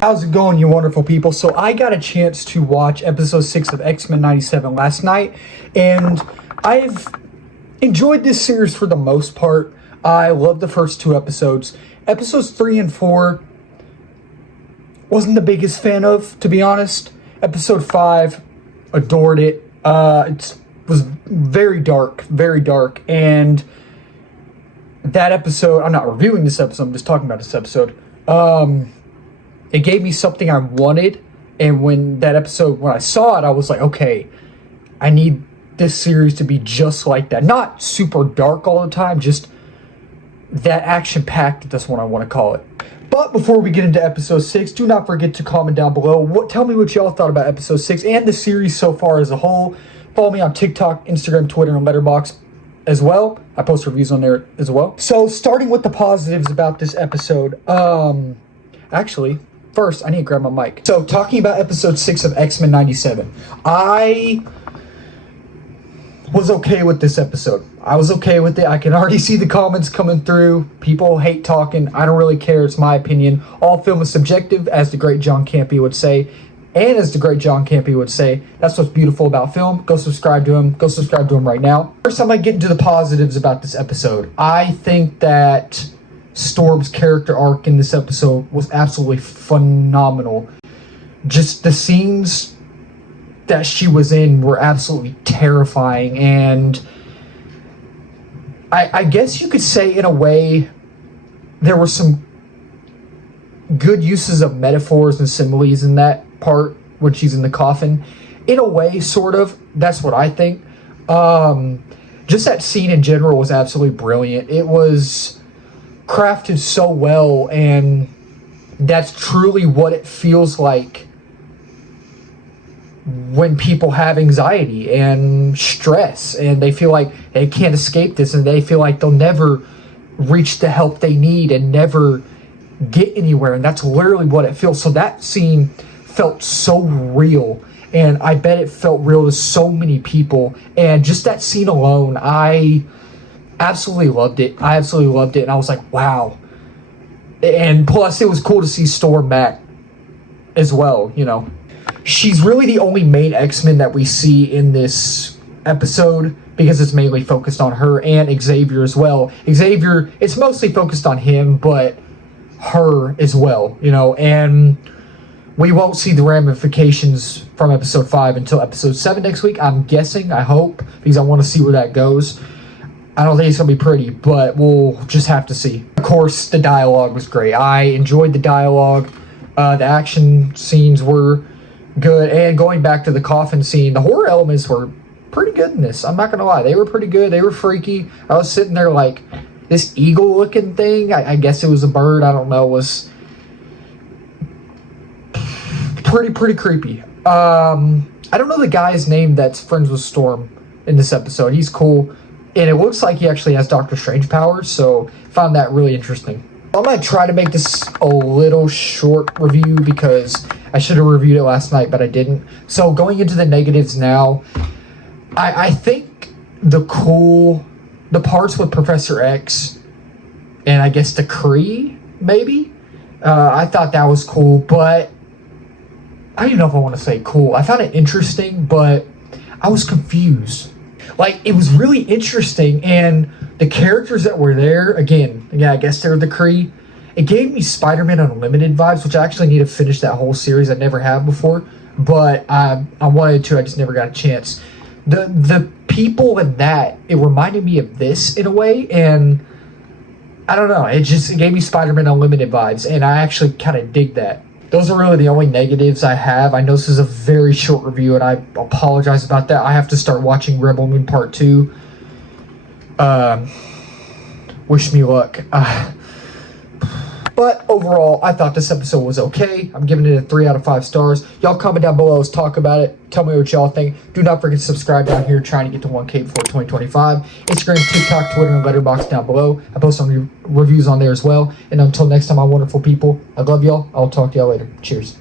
How's it going, you wonderful people? So I got a chance to watch episode 6 of X-Men 97 last night, and I've enjoyed this series for the most part. I love the first two episodes. Episodes 3 and 4 wasn't the biggest fan of, to be honest. Episode 5, adored it. It was very dark, and that episode, I'm not reviewing this episode, I'm just talking about this episode. It gave me something I wanted, and when I saw it, I was like, okay, I need this series to be just like that. Not super dark all the time, just that action-packed, that's what I want to call it. But before we get into episode 6, do not forget to comment down below. Tell me what y'all thought about episode 6 and the series so far as a whole. Follow me on TikTok, Instagram, Twitter, and Letterboxd as well. I post reviews on there as well. So starting with the positives about this episode, actually, first, I need to grab my mic. So, talking about episode 6 of X-Men 97. I was okay with this episode. I was okay with it. I can already see the comments coming through. People hate talking. I don't really care. It's my opinion. All film is subjective, as the great John Campea would say. And as the great John Campea would say, that's what's beautiful about film. Go subscribe to him. Go subscribe to him right now. First, I'm going to get into the positives about this episode. I think that Storm's character arc in this episode was absolutely phenomenal. Just the scenes that she was in were absolutely terrifying, and I guess you could say in a way there were some good uses of metaphors and similes in that part when she's in the coffin. In a way, sort of. That's what I think. Just that scene in general was absolutely brilliant. It was crafted so well, and that's truly what it feels like when people have anxiety and stress and they feel like they can't escape this, and they feel like they'll never reach the help they need and never get anywhere, and that's literally what it feels. So that scene felt so real, and I bet it felt real to so many people, and just that scene alone, I absolutely loved it. And I was like, wow. And plus, it was cool to see Storm back as well, you know. She's really the only main X-Men that we see in this episode, because it's mainly focused on her and Xavier as well. Xavier, it's mostly focused on him, but her as well, you know. And we won't see the ramifications from episode 5 until episode 7 next week, I'm guessing. I hope, because I want to see where that goes. I don't think it's going to be pretty, but we'll just have to see. Of course, the dialogue was great. I enjoyed the dialogue. The action scenes were good. And going back to the coffin scene, the horror elements were pretty good in this. I'm not going to lie. They were pretty good. They were freaky. I was sitting there like, this eagle-looking thing, I guess it was a bird, I don't know, was pretty creepy. I don't know the guy's name that's friends with Storm in this episode. He's cool. And it looks like he actually has Doctor Strange powers, so found that really interesting. I'm going to try to make this a little short review because I should have reviewed it last night, but I didn't. So going into the negatives now, I think the parts with Professor X and I guess the Kree, maybe, I thought that was cool, but I don't even know if I want to say cool. I found it interesting, but I was confused. Like, it was really interesting, and the characters that were there, again, I guess they're the Kree. It gave me Spider-Man Unlimited vibes, which I actually need to finish that whole series. I never have before, but I wanted to. I just never got a chance. The people in that, it reminded me of this in a way, and I don't know. It gave me Spider-Man Unlimited vibes, and I actually kind of dig that. Those are really the only negatives I have. I know this is a very short review, and I apologize about that. I have to start watching Rebel Moon Part 2. Wish me luck. But overall, I thought this episode was okay. I'm giving it a 3 out of 5 stars. Y'all comment down below. Let's talk about it. Tell me what y'all think. Do not forget to subscribe down here. Trying to get to 1K before 2025. Instagram, TikTok, Twitter, and Letterboxd down below. I post some reviews on there as well. And until next time, my wonderful people, I love y'all. I'll talk to y'all later. Cheers.